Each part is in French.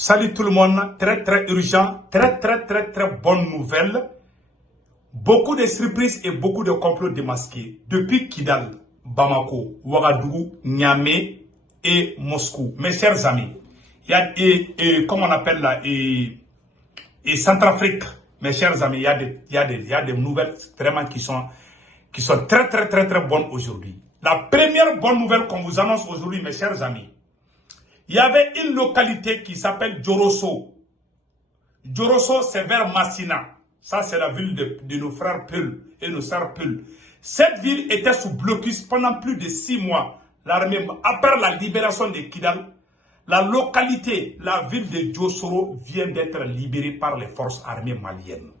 Salut tout le monde, très urgent, très bonne nouvelle. Beaucoup de surprises et beaucoup de complots démasqués. Depuis Kidal, Bamako, Ouagadougou, Niamey et Moscou. Mes chers amis, il y a comment on appelle là, et Centrafrique. Mes chers amis, il y a des nouvelles vraiment qui sont très bonnes aujourd'hui. La première bonne nouvelle qu'on vous annonce aujourd'hui, mes chers amis, il y avait une localité qui s'appelle Djorosso. Djorosso, c'est vers Massina. Ça, c'est la ville de nos frères Peul et nos sœurs Peul. Cette ville était sous blocus pendant plus de 6 mois. L'armée, après la libération de Kidal, la localité, la ville de Djorosso vient d'être libérée par les forces armées maliennes.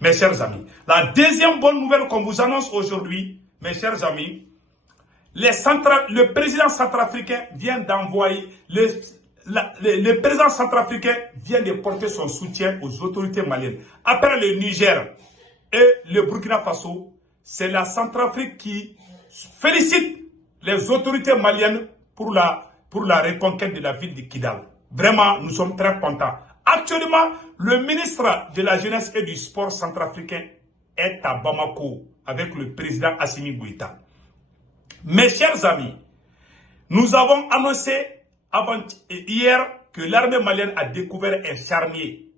Mes chers amis, la deuxième bonne nouvelle qu'on vous annonce aujourd'hui, mes chers amis, le président centrafricain vient d'envoyer, le président centrafricain vient de porter son soutien aux autorités maliennes. Après le Niger et le Burkina Faso, c'est la Centrafrique qui félicite les autorités maliennes pour la reconquête de la ville de Kidal. Vraiment, nous sommes très contents. Actuellement, le ministre de la Jeunesse et du Sport centrafricain est à Bamako avec le président Assimi Goïta. Mes chers amis, nous avons annoncé hier que l'armée malienne a découvert un charnier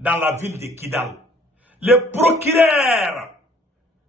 dans la ville de Kidal. Le procureur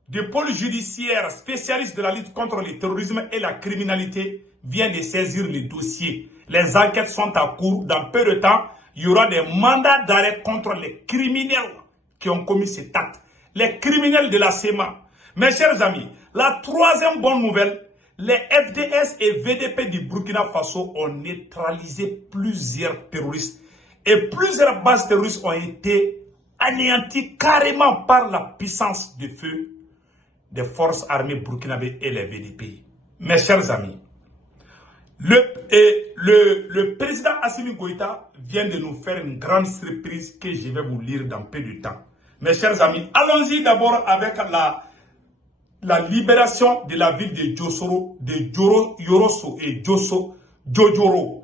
du pôle judiciaire spécialiste de la lutte contre le terrorisme et la criminalité vient de saisir le dossier. Les enquêtes sont en cours. Dans peu de temps, il y aura des mandats d'arrêt contre les criminels qui ont commis cet acte. Les criminels de la SEMA. Mes chers amis, la troisième bonne nouvelle, les FDS et VDP du Burkina Faso ont neutralisé plusieurs terroristes et plusieurs bases terroristes ont été anéanties carrément par la puissance de feu des forces armées burkinabées et les VDP. Mes chers amis, le président Assimi Goïta vient de nous faire une grande surprise que je vais vous lire dans peu de temps. Mes chers amis, allons-y d'abord avec la libération de la ville de Djorosso et Djojoro.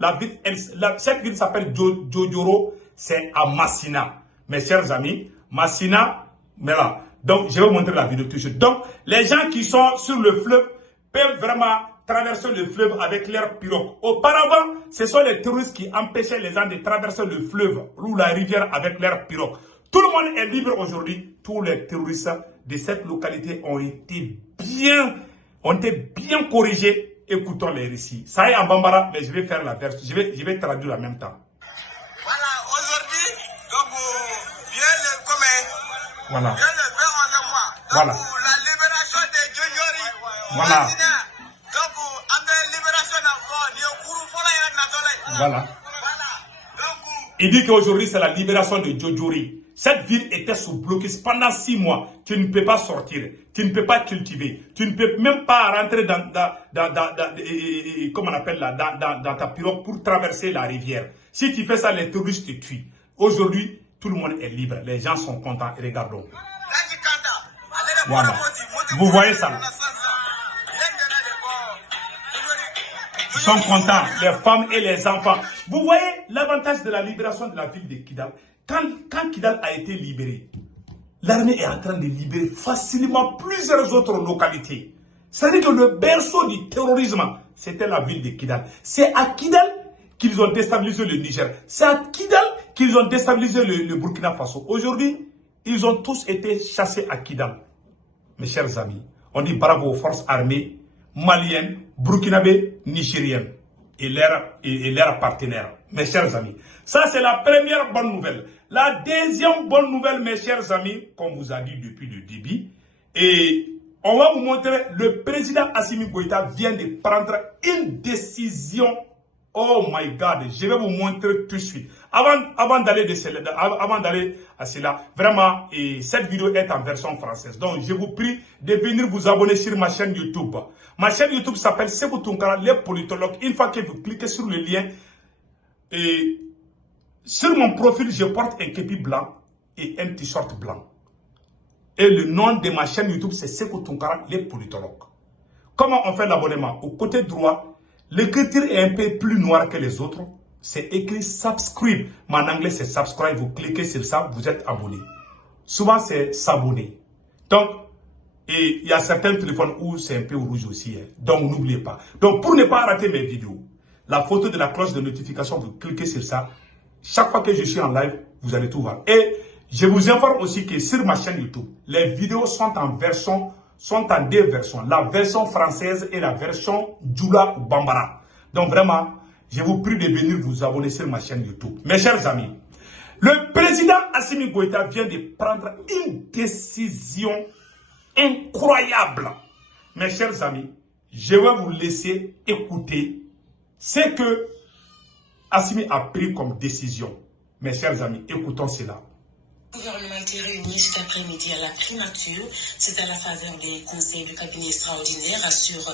Cette ville s'appelle Djojoro, c'est à Massina. Mes chers amis, Massina, mais là, donc je vais vous montrer la vidéo tout de suite. Donc, les gens qui sont sur le fleuve peuvent vraiment traverser le fleuve avec leurs pirogues. Auparavant, ce sont les touristes qui empêchaient les gens de traverser le fleuve ou la rivière avec leurs pirogues. Tout le monde est libre aujourd'hui. Tous les terroristes de cette localité ont été bien corrigés. Écoutons les récits. Ça est en bambara, mais je vais faire la version. Je vais traduire en même temps. Voilà, aujourd'hui, donc, vient le commun. Voilà. Vient le 21 mois. Donc, Voilà. la libération de Djojori. Voilà. Donc, après libération d'enfants, Voilà. Il dit qu'aujourd'hui, c'est la libération de Djojori. Cette ville était sous blocus pendant 6 mois. Tu ne peux pas sortir, tu ne peux pas cultiver, tu ne peux même pas rentrer dans ta pirogue pour traverser la rivière. Si tu fais ça, les touristes te tuent. Aujourd'hui, tout le monde est libre. Les gens sont contents. Et regardons. Voilà. Vous voyez ça? Ils sont contents, les femmes et les enfants. Vous voyez l'avantage de la libération de la ville de Kidal. Quand Kidal a été libéré, l'armée est en train de libérer facilement plusieurs autres localités. C'est-à-dire que le berceau du terrorisme, c'était la ville de Kidal. C'est à Kidal qu'ils ont déstabilisé le Niger. C'est à Kidal qu'ils ont déstabilisé le Burkina Faso. Aujourd'hui, ils ont tous été chassés à Kidal. Mes chers amis, on dit bravo aux forces armées maliennes, burkinabées, nigériennes et leurs partenaires. Mes chers amis, ça c'est la première bonne nouvelle. La deuxième bonne nouvelle, mes chers amis, comme vous a dit depuis le début, et on va vous montrer, le président Assimi Goïta vient de prendre une décision. Oh my God, je vais vous montrer tout de suite. Avant d'aller à cela, vraiment, cette vidéo est en version française. Donc, je vous prie de venir vous abonner sur ma chaîne YouTube. Ma chaîne YouTube s'appelle Sékou Tounkara, les politologues. Une fois que vous cliquez sur le lien, et sur mon profil, je porte un képi blanc et un t-shirt blanc. Et le nom de ma chaîne YouTube, c'est Sékou Tounkara, les politologues. Comment on fait l'abonnement? Au côté droit, l'écriture est un peu plus noire que les autres. c'est écrit subscribe. Mais en anglais, c'est subscribe. Vous cliquez sur ça, vous êtes abonné. Souvent, c'est s'abonner. Donc, et il y a certains téléphones où c'est un peu rouge aussi. Hein. Donc, n'oubliez pas. Donc, pour ne pas rater mes vidéos, la photo de la cloche de notification, vous cliquez sur ça. Chaque fois que je suis en live, vous allez tout voir. Et je vous informe aussi que sur ma chaîne YouTube, les vidéos sont en deux versions. La version française et la version Djoula ou Bambara. Donc, vraiment, je vous prie de venir vous abonner sur ma chaîne YouTube. Mes chers amis, le président Assimi Goïta vient de prendre une décision incroyable. Mes chers amis, je vais vous laisser écouter ce que Assimi a pris comme décision. Mes chers amis, écoutons cela. Le gouvernement a été réuni cet après-midi à la primature. C'est à la faveur des conseils du cabinet extraordinaire sur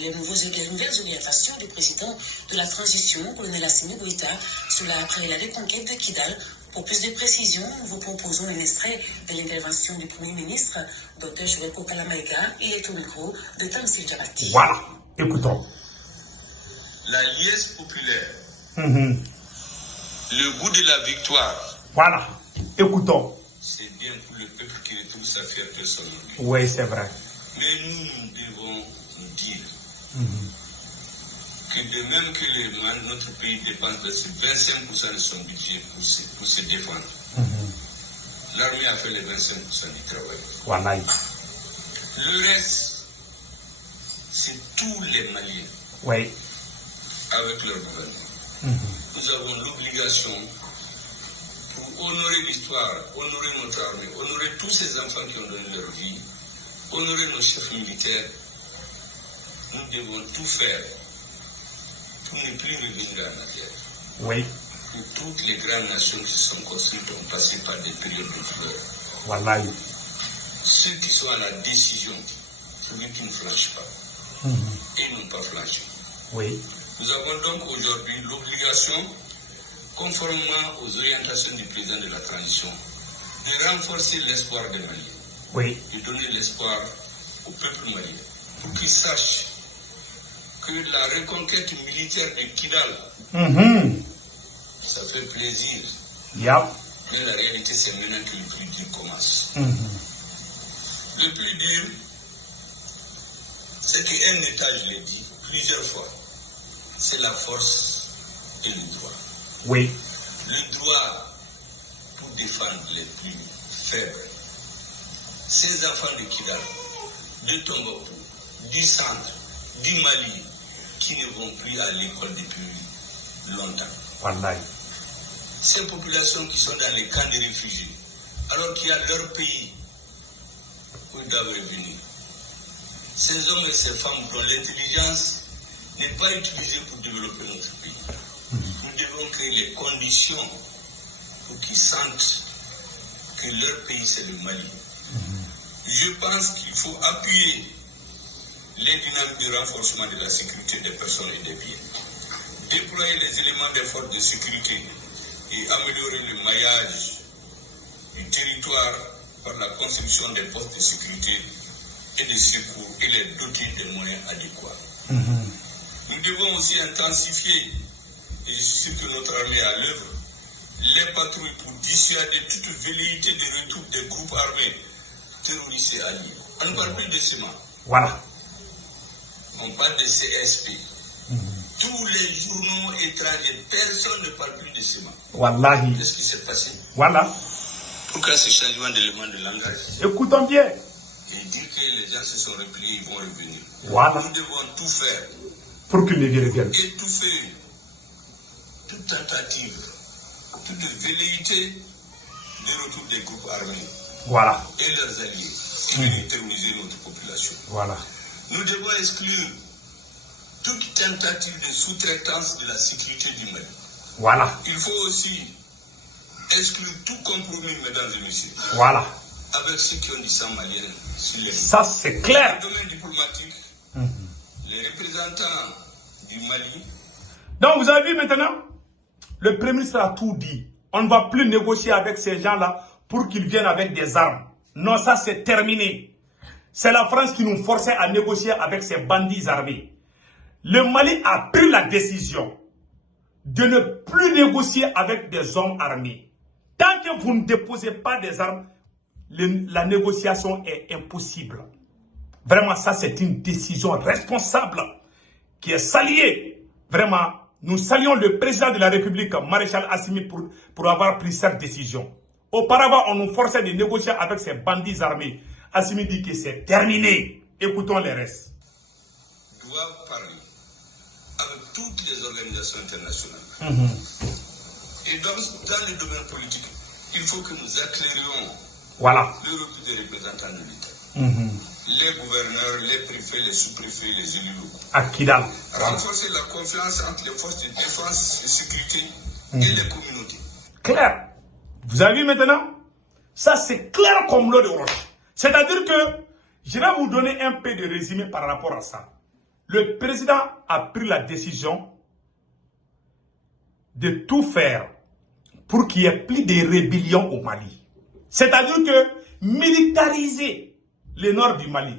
les nouvelles orientations du président de la transition, colonel Assimi Goïta, après la reconquête de Kidal. Pour plus de précisions, nous vous proposons un extrait de l'intervention du Premier ministre, Dr. Joël Kalamaïga. Il est au micro de Tamsil Diabati. Voilà, écoutons. La liesse populaire, le goût de la victoire. Voilà, écoutons. C'est bien pour le peuple qui retrouve sa fierté sur lui. Oui, c'est vrai. Mais nous devons nous dire que de même que notre pays dépense de 25% de son budget pour se défendre, l'armée a fait les 25% du travail. Voilà. Le reste, c'est tous les Maliens. Oui. Avec leur gouvernement. Nous avons l'obligation, pour honorer l'histoire, honorer notre armée, honorer tous ces enfants qui ont donné leur vie, honorer nos chefs militaires, nous devons tout faire pour ne plus revenir en arrière. Oui. Pour toutes les grandes nations qui sont construites ont passé par des périodes de douleur. Voilà. Ceux qui sont à la décision, celui qui ne flanche pas, et n'ont pas flanché. Oui. Nous avons donc aujourd'hui l'obligation, conformément aux orientations du président de la transition, de renforcer l'espoir des Maliens. Oui. De donner l'espoir au peuple malien pour qu'il sache que la reconquête militaire de Kidal, ça fait plaisir. Yep. Mais la réalité, c'est maintenant que le plus dur commence. Le plus dur, c'est qu'un État, je l'ai dit plusieurs fois, c'est la force et le droit. Oui. Le droit pour défendre les plus faibles. Ces enfants de Kidal, de Tombouctou, du centre, du Mali, qui ne vont plus à l'école depuis longtemps. Voilà. Ces populations qui sont dans les camps de réfugiés, alors qu'il y a leur pays où ils doivent revenir. Ces hommes et ces femmes dont l'intelligence n'est pas utilisée pour développer notre pays. Nous devons créer les conditions pour qu'ils sentent que leur pays c'est le Mali. Je pense qu'il faut appuyer les dynamiques de renforcement de la sécurité des personnes et des biens. Déployer les éléments des forces de sécurité et améliorer le maillage du territoire par la construction des postes de sécurité et de secours et les doter des moyens adéquats. Nous devons aussi intensifier, et je suis sûr que notre armée est à l'œuvre, les patrouilles pour dissuader toute velléité de retour des groupes armés terroristes et alliés. On ne parle plus de CEMA. Voilà. On parle de CSP. Tous les journaux étrangers, personne ne parle plus de CEMA. Wallahi. Qu'est-ce qui s'est passé? Voilà. Pourquoi ce changement d'élément de langage? Écoutons bien. Et dire que les gens se sont repliés, ils vont revenir. Voilà. Nous devons tout faire. Pour qu'ils ne reviennent. Étouffer toute tentative, toute velléité de retour des groupes armés. Voilà. Et leurs alliés. Qui veulent terroriser notre population. Voilà. Nous devons exclure toute tentative de sous-traitance de la sécurité du Mali. Voilà. Il faut aussi exclure tout compromis, mesdames et messieurs. Voilà. Avec ceux qui ont du sang malien sur les Ça, c'est clair. Dans le domaine diplomatique, les représentants du Mali. Donc, vous avez vu maintenant, le Premier ministre a tout dit. On ne va plus négocier avec ces gens-là pour qu'ils viennent avec des armes. Non, ça, c'est terminé. C'est la France qui nous forçait à négocier avec ces bandits armés. Le Mali a pris la décision de ne plus négocier avec des hommes armés. Tant que vous ne déposez pas des armes, la négociation est impossible. Vraiment, ça c'est une décision responsable qui est saluée. Vraiment, nous saluons le président de la République, Maréchal Assimi, pour avoir pris cette décision. Auparavant, on nous forçait de négocier avec ces bandits armés. Assimi dit que c'est terminé. Écoutons les restes. Doivent parler avec toutes les organisations internationales. Et dans le domaine politique, il faut que nous éclairions le recul des représentants militaires. Les gouverneurs, les préfets, les sous-préfets, les élus locaux. À Kidal. Renforcer la confiance entre les forces de défense et sécurité et les communautés. Clair. Vous avez vu maintenant? Ça c'est clair comme l'eau de roche. C'est-à-dire que, je vais vous donner un peu de résumé par rapport à ça. Le président a pris la décision de tout faire pour qu'il n'y ait plus de rébellion au Mali. C'est-à-dire que militariser le nord du Mali.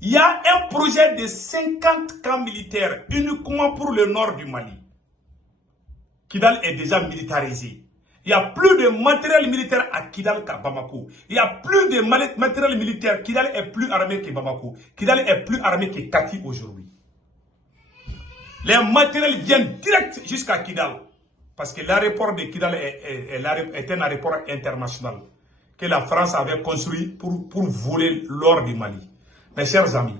Il y a un projet de 50 camps militaires uniquement pour le nord du Mali. Kidal est déjà militarisé. Il n'y a plus de matériel militaire à Kidal qu'à Bamako. Il n'y a plus de matériel militaire. Kidal est plus armé que Bamako. Kidal est plus armé que Kati aujourd'hui. Les matériels viennent direct jusqu'à Kidal. Parce que l'aéroport de Kidal est un aéroport international que la France avait construit pour voler l'or du Mali. Mes chers amis,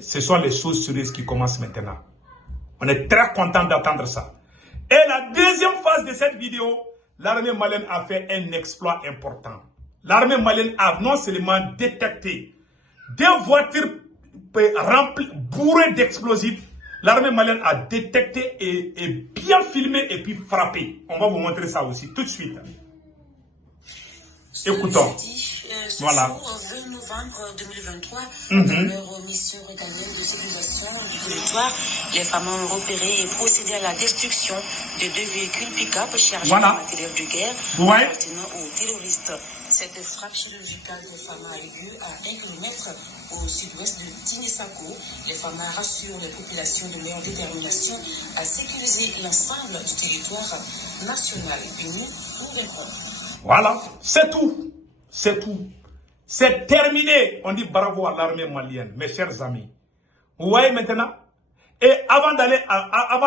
ce sont les choses sérieuses qui commencent maintenant. On est très content d'entendre ça. Et la deuxième phase de cette vidéo, l'armée malienne a fait un exploit important. L'armée malienne a non seulement détecté des voitures bourrées d'explosifs, l'armée malienne a détecté et bien filmé et puis frappé. On va vous montrer ça aussi tout de suite. Écoutons. Voilà. Jour, 20 novembre 2023, dans leur mission régalienne de sécurisation du territoire, les femmes ont repéré et procédé à la destruction de 2 véhicules pick-up chargés de matériel de guerre appartenant aux terroristes. Cette frappe chirurgicale de Fama a eu lieu à 1 km au sud-ouest de Tinisako. Les Fama rassurent les populations de leur détermination à sécuriser l'ensemble du territoire national. Unis, nous vaincrons. Voilà, c'est tout. C'est tout. C'est terminé. On dit bravo à l'armée malienne, mes chers amis. Vous voyez maintenant? Et avant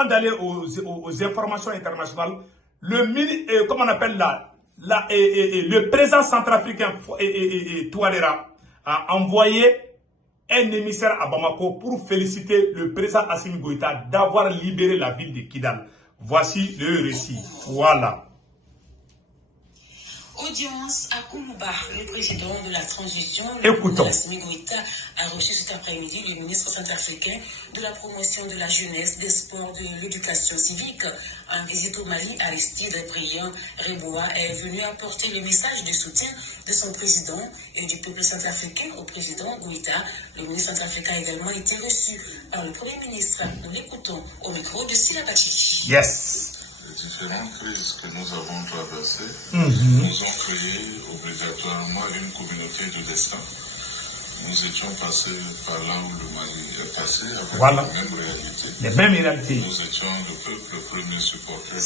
d'aller aux informations internationales, comment on appelle le président centrafricain Touadéra a envoyé un émissaire à Bamako pour féliciter le président Assimi Goïta d'avoir libéré la ville de Kidal. Voici le récit. Voilà. Audience à Koulouba, le président de la transition, Écoutons. Assimi Goïta, a reçu cet après-midi le ministre centrafricain de la promotion de la jeunesse, des sports, de l'éducation civique. En visite au Mali, Aristide Briand Reboa est venu apporter le message de soutien de son président et du peuple centrafricain au président Goïta. Le ministre centrafricain a également été reçu par le Premier ministre. Nous l'écoutons au micro de Sila Bachili. Yes. Les différentes crises que nous avons traversées nous ont créé obligatoirement une communauté de destin. Nous étions passés par là où le Mali est passé avec les mêmes réalités. Nous étions le peuple le premier supporter.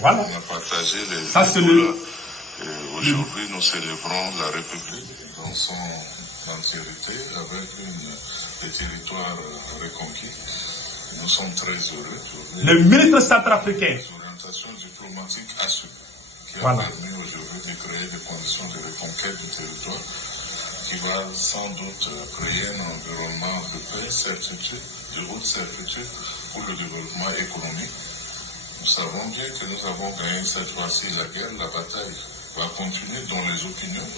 On a partagé les douleurs. Aujourd'hui, nous célébrons la République dans son entièreté avec des territoires reconquis. Nous sommes très heureux. Le ministre centrafricain. Les orientations diplomatiques assurées qui a permis aujourd'hui de créer des conditions de reconquête du territoire qui va sans doute créer un environnement de paix, certitude, de haute certitude pour le développement économique. Nous savons bien que nous avons gagné cette fois-ci la guerre, la bataille va continuer dans les opinions.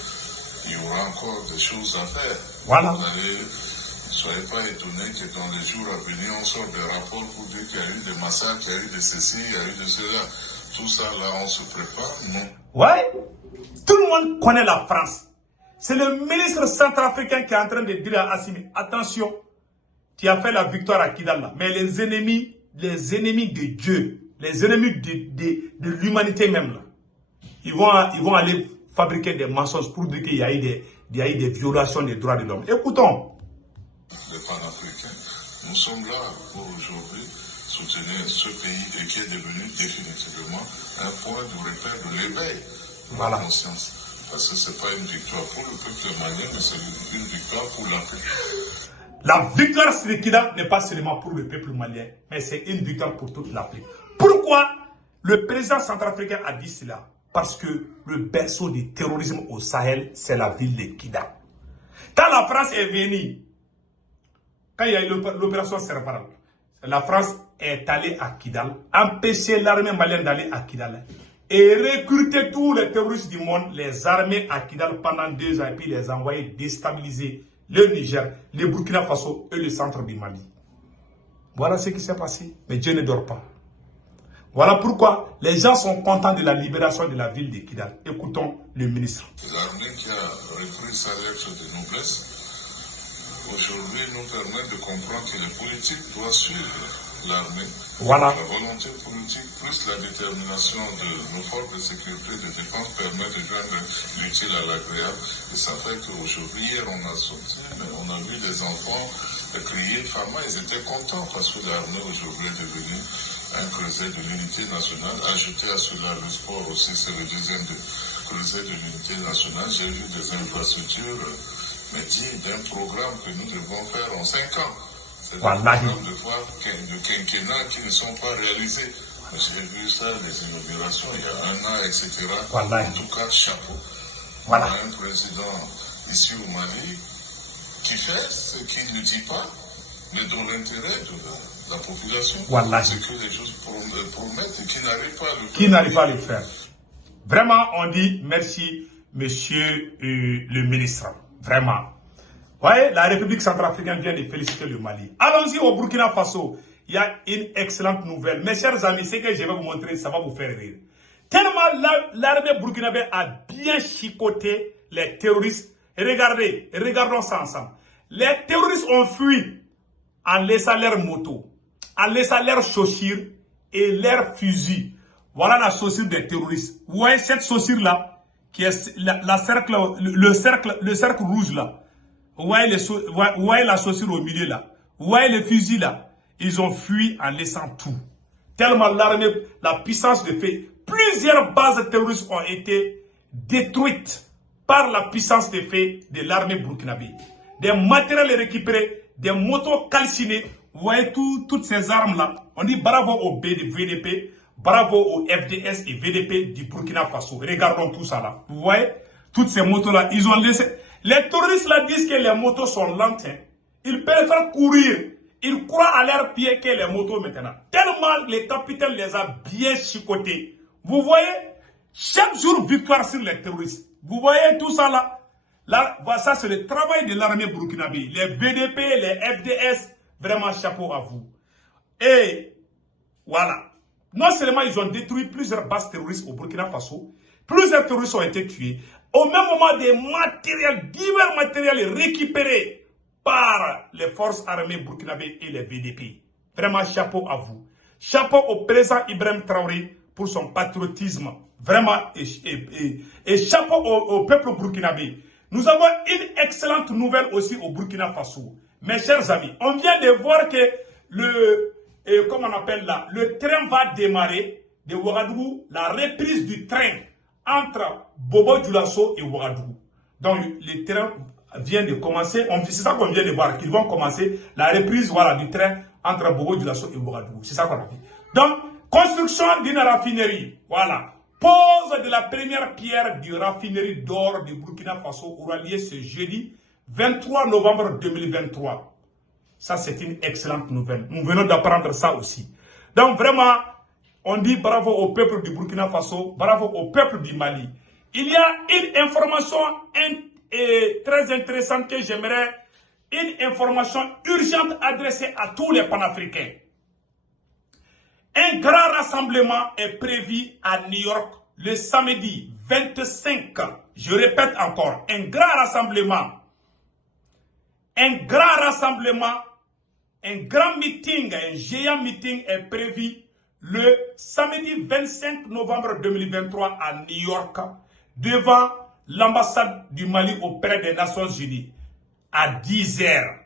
Il y aura encore des choses à faire. Voilà. Ne soyez pas étonnés que dans les jours à venir, on sort des rapports pour dire qu'il y a eu des massacres, il y a eu de ceci, il y a eu de cela. Tout ça, là, on se prépare, non? Ouais. Tout le monde connaît la France. C'est le ministre centrafricain qui est en train de dire à Assimi, attention, tu as fait la victoire à Kidal là, mais les ennemis de Dieu, les ennemis de l'humanité même là, ils vont aller fabriquer des mensonges pour dire qu'il y a eu des violations des droits de l'homme. Écoutons. Les panafricains, nous sommes là pour aujourd'hui soutenir ce pays et qui est devenu définitivement un point de repère de l'éveil de la conscience. Parce que ce n'est pas une victoire pour le peuple malien, mais c'est une victoire pour l'Afrique. La victoire sur le Kidal n'est pas seulement pour le peuple malien, mais c'est une victoire pour toute l'Afrique. Pourquoi le président centrafricain a dit cela? Parce que le berceau du terrorisme au Sahel, c'est la ville de Kidal. Quand la France est venue, quand il y a eu l'opération Serval, la France est allée à Kidal, empêcher l'armée malienne d'aller à Kidal et recruter tous les terroristes du monde, les armées à Kidal pendant 2 ans, et puis les envoyer déstabiliser le Niger, le Burkina Faso et le centre du Mali. Voilà ce qui s'est passé. Mais Dieu ne dort pas. Voilà pourquoi les gens sont contents de la libération de la ville de Kidal. Écoutons le ministre. L'armée qui a repris sa lettre de noblesse, aujourd'hui nous permet de comprendre que la politique doit suivre l'armée. Voilà. La volonté politique plus la détermination de nos forces de sécurité et de défense permet de joindre l'utile à l'agréable. Et ça fait qu'aujourd'hui, hier on a sorti, on a vu des enfants crier Fama, ils étaient contents parce que l'armée aujourd'hui est devenue un creuset de l'unité nationale. Ajouté à cela le sport aussi, c'est le deuxième creuset de l'unité nationale. J'ai vu des infrastructures, mais dignes d'un programme que nous devons faire en 5 ans. C'est des programmes de quinquennat qui ne sont pas réalisés. J'ai vu ça, les inaugurations, il y a 1 an, etc. En tout cas, chapeau. Voilà. On a un président ici au Mali qui fait ce qu'il ne dit pas, mais dont l'intérêt de la population, c'est que les choses promettent et qui n'arrivent pas à le faire. Vraiment, on dit merci, monsieur le ministre. Vraiment. Vous voyez, la République centrafricaine vient de féliciter le Mali. Allons-y au Burkina Faso. Il y a une excellente nouvelle. Mes chers amis, ce que je vais vous montrer, ça va vous faire rire. Tellement l'armée burkinabé a bien chicoté les terroristes. Regardez, regardons ça ensemble. Les terroristes ont fui en laissant leurs motos, en laissant leurs chaussures et leurs fusils. Voilà la chaussure des terroristes. Vous voyez cette chaussure-là, qui est le cercle rouge là. Vous voyez la chaussure au milieu là. Vous voyez les fusils là. Ils ont fui en laissant tout. Tellement l'armée, la puissance de fait, plusieurs bases terroristes ont été détruites par la puissance de fait de l'armée burkinabé. Des matériels récupérés, des motos calcinées. Vous voyez toutes ces armes-là. On dit bravo au VDP, bravo au FDS et VDP du Burkina Faso. Regardons tout ça là. Vous voyez toutes ces motos-là, ils ont laissé. Les terroristes là disent que les motos sont lentes. Hein. Ils préfèrent courir. Ils croient à leurs pieds que les motos maintenant. Tellement les capitaines les a bien chicotés. Vous voyez, chaque jour victoire sur les terroristes. Vous voyez tout ça là. Là, ça c'est le travail de l'armée burkinabé. Les VDP, les FDS, vraiment chapeau à vous. Et voilà. Non seulement ils ont détruit plusieurs bases terroristes au Burkina Faso, plusieurs terroristes ont été tués. Au même moment, des matériels, divers matériels récupérés par les forces armées burkinabé et les VDP. Vraiment chapeau à vous. Chapeau au président Ibrahim Traoré pour son patriotisme. Vraiment, et chapeau au peuple burkinabé. Nous avons une excellente nouvelle aussi au Burkina Faso. Mes chers amis, on vient de voir que comment on appelle là, le train va démarrer de Ouagadougou, la reprise du train entre Bobo-Dioulasso et Ouagadougou. Donc, le train vient de commencer, c'est ça qu'on vient de voir, qu'ils vont commencer la reprise voilà, du train entre Bobo-Dioulasso et Ouagadougou. C'est ça qu'on a vu. Donc, construction d'une raffinerie, voilà. Pose de la première pierre du raffinerie d'or du Burkina Faso aura lieu ce jeudi 23 novembre 2023. Ça, c'est une excellente nouvelle. Nous venons d'apprendre ça aussi. Donc, vraiment, on dit bravo au peuple du Burkina Faso, bravo au peuple du Mali. Il y a une information très intéressante que j'aimerais, une information urgente adressée à tous les panafricains. Un grand rassemblement est prévu à New York le samedi 25. Je répète encore, un grand rassemblement, un grand meeting, un géant meeting est prévu le samedi 25 novembre 2023 à New York devant l'ambassade du Mali auprès des Nations Unies à 10 h.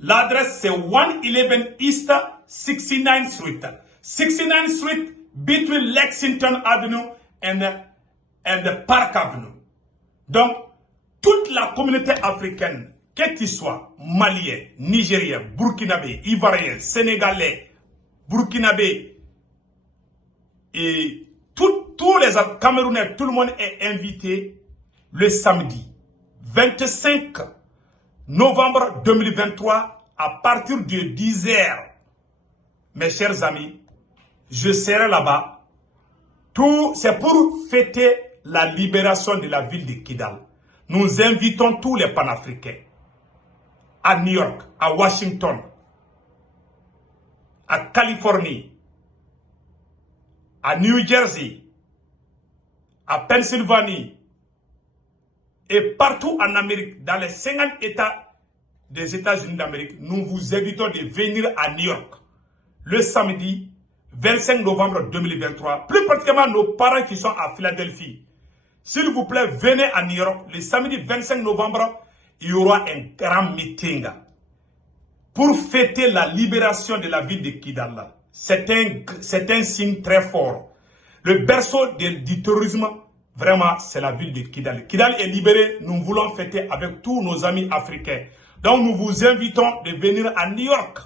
L'adresse c'est 111 East 69th Street. 69th Street between Lexington Avenue and Park Avenue. Donc, toute la communauté africaine, quel qu'il soit, malien, nigérien, burkinabé, ivoirien, sénégalais, burkinabé, et tous les Camerounais, tout le monde est invité le samedi 25 novembre 2023 à partir de 10h. Mes chers amis, je serai là-bas. C'est pour fêter la libération de la ville de Kidal. Nous invitons tous les panafricains à New York, à Washington, à Californie, à New Jersey, à Pennsylvanie et partout en Amérique, dans les 50 États des États-Unis d'Amérique, nous vous invitons de venir à New York le samedi 25 novembre 2023. Plus particulièrement nos parents qui sont à Philadelphie. S'il vous plaît, venez à New York. Le samedi 25 novembre, il y aura un grand meeting pour fêter la libération de la ville de Kidal. C'est un signe très fort. Le berceau du terrorisme, vraiment, c'est la ville de Kidal. Kidal est libérée, nous voulons fêter avec tous nos amis africains. Donc, nous vous invitons de venir à New York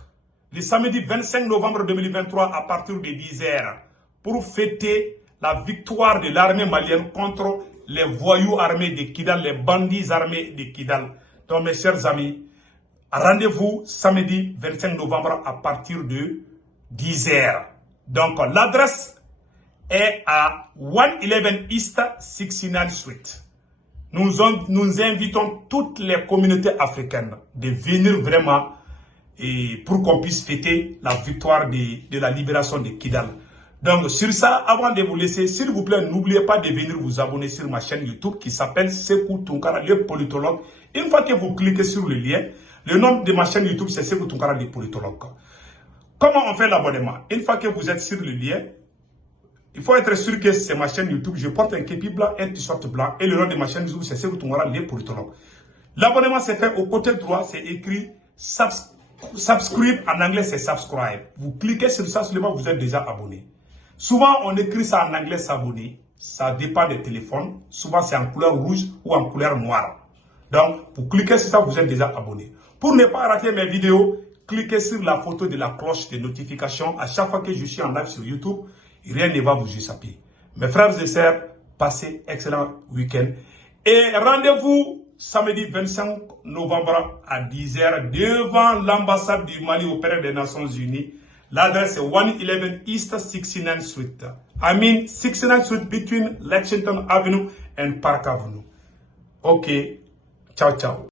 le samedi 25 novembre 2023 à partir de 10h pour fêter la victoire de l'armée malienne contre les voyous armés de Kidal, les bandits armés de Kidal. Donc, mes chers amis, rendez-vous samedi 25 novembre à partir de 10h. Donc, l'adresse est à 111 East 69th Street. Nous invitons toutes les communautés africaines de venir vraiment et pour qu'on puisse fêter la victoire de la libération de Kidal. Donc, sur ça, avant de vous laisser, s'il vous plaît, n'oubliez pas de venir vous abonner sur ma chaîne YouTube qui s'appelle Sekou Tounkara, le politologue. Une fois que vous cliquez sur le lien, le nom de ma chaîne YouTube, c'est Sekou Tounkara, le politologue. Comment on fait l'abonnement? Une fois que vous êtes sur le lien, il faut être sûr que c'est ma chaîne YouTube. Je porte un képi blanc, un t-shirt blanc. Et le nom de ma chaîne YouTube, c'est Sekou Tounkara, le politologue. L'abonnement, c'est fait au côté droit, c'est écrit subscribe. En anglais, c'est subscribe. Vous cliquez sur ça, seulement vous êtes déjà abonné. Souvent, on écrit ça en anglais, s'abonner. Ça dépend des téléphones. Souvent, c'est en couleur rouge ou en couleur noire. Donc, vous cliquez sur ça, vous êtes déjà abonné. Pour ne pas rater mes vidéos, cliquez sur la photo de la cloche de notification. À chaque fois que je suis en live sur YouTube, rien ne va vous échapper. Mes frères et sœurs, passez un excellent week-end. Et rendez-vous samedi 25 novembre à 10h devant l'ambassade du Mali auprès des Nations Unies. L'adresse est 111 East 69th Street. I mean 69th Street between Lexington Avenue and Park Avenue. Ok, ciao ciao.